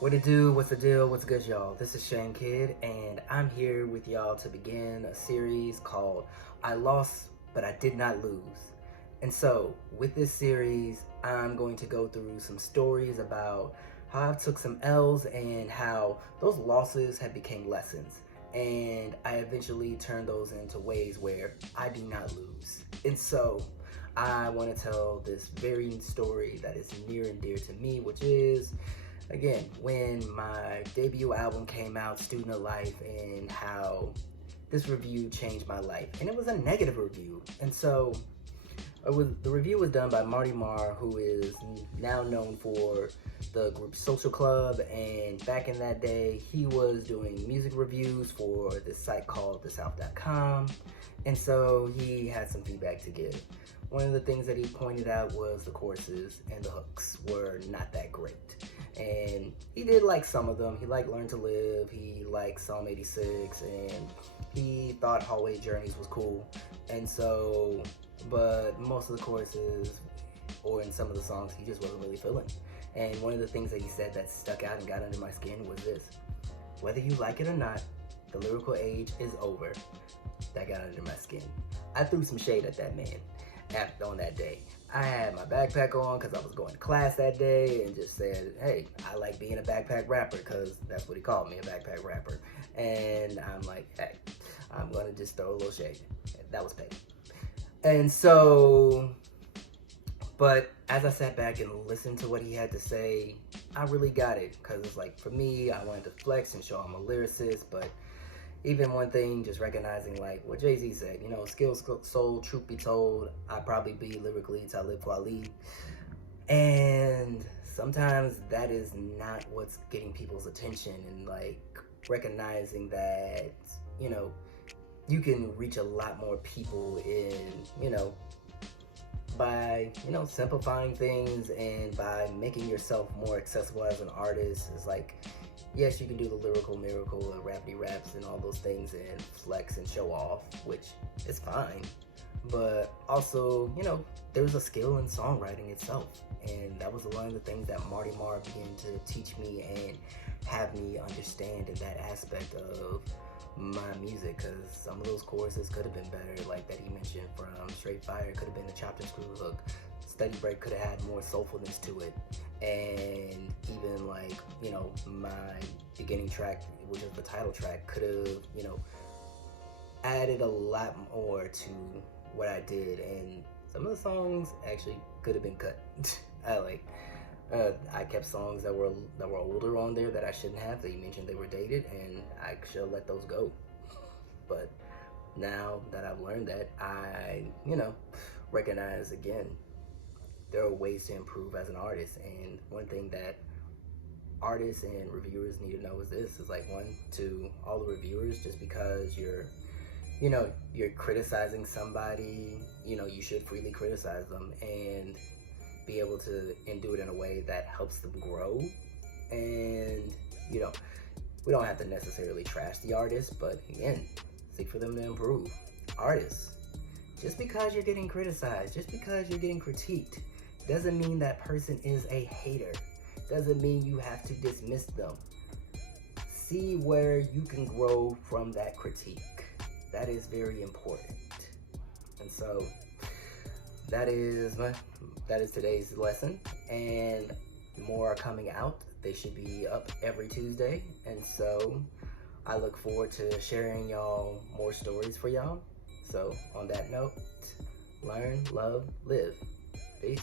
What it do? What's the deal? What's good, y'all? This is Shane Kidd, and I'm here with y'all to begin a series called I Lost, But I Did Not Lose. And so, with this series, I'm going to go through some stories about how I took some L's and how those losses have become lessons. And I eventually turned those into ways where I do not lose. And so, I want to tell this very story that is near and dear to me, which is again, when my debut album came out, Student of Life, and how this review changed my life. And it was a negative review. And so the review was done by Marty, who is now known for the group Social Club. And back in that day, he was doing music reviews for this site called thesouth.com. And so he had some feedback to give. One of the things that he pointed out was the choruses and the hooks were not that great. And he did like some of them. He liked Learn to Live, he liked Psalm 86, and he thought Hallway Journeys was cool. And so, but most of the choruses, or in some of the songs, he just wasn't really feeling. And one of the things that he said that stuck out and got under my skin was this: whether you like it or not, the lyrical age is over. That got under my skin. I threw some shade at that man on that day. I had my backpack on because I was going to class that day and just said, hey, I like being a backpack rapper, because that's what he called me, a backpack rapper. And I'm like, hey, I'm going to just throw a little shade. That was paid. And so, but as I sat back and listened to what he had to say, I really got it, because it's like, for me, I wanted to flex and show I'm a lyricist, but even one thing, just recognizing like what Jay-Z said, you know, skills sold, truth be told, I probably be lyrically Talib Kweli. And sometimes that is not what's getting people's attention, and like recognizing that, you know, you can reach a lot more people in, you know, by, you know, simplifying things and by making yourself more accessible as an artist. Is like, yes, you can do the lyrical miracle and rapidy raps and all those things and flex and show off, which is fine. But also, you know, there's a skill in songwriting itself. And that was one of the things that Marty began to teach me and have me understand in that aspect of my music, because some of those choruses could have been better, like that he mentioned from Straight Fire could have been a chopped and screw hook. Steady Break could have had more soulfulness to it. And even like, you know, my beginning track, which is the title track, could have, you know, added a lot more to what I did. And some of the songs actually could have been cut. I kept songs that were older on there that I shouldn't have. That you mentioned they were dated, and I should have let those go. But now that I've learned that, I, you know, recognize again, there are ways to improve as an artist. And one thing that artists and reviewers need to know is this: is like, one, to all the reviewers, just because you're criticizing somebody, you know, you should freely criticize them and be able to, and do it in a way that helps them grow. And, you know, we don't have to necessarily trash the artist, but again, seek for them to improve. Artists, just because you're getting criticized, just because you're getting critiqued, doesn't mean that person is a hater. Doesn't mean you have to dismiss them. See where you can grow from that critique. That is very important. And so that is today's lesson, and more are coming out. They should be up every Tuesday. And so I look forward to sharing y'all more stories for y'all. So on that note, learn, love, live. Peace.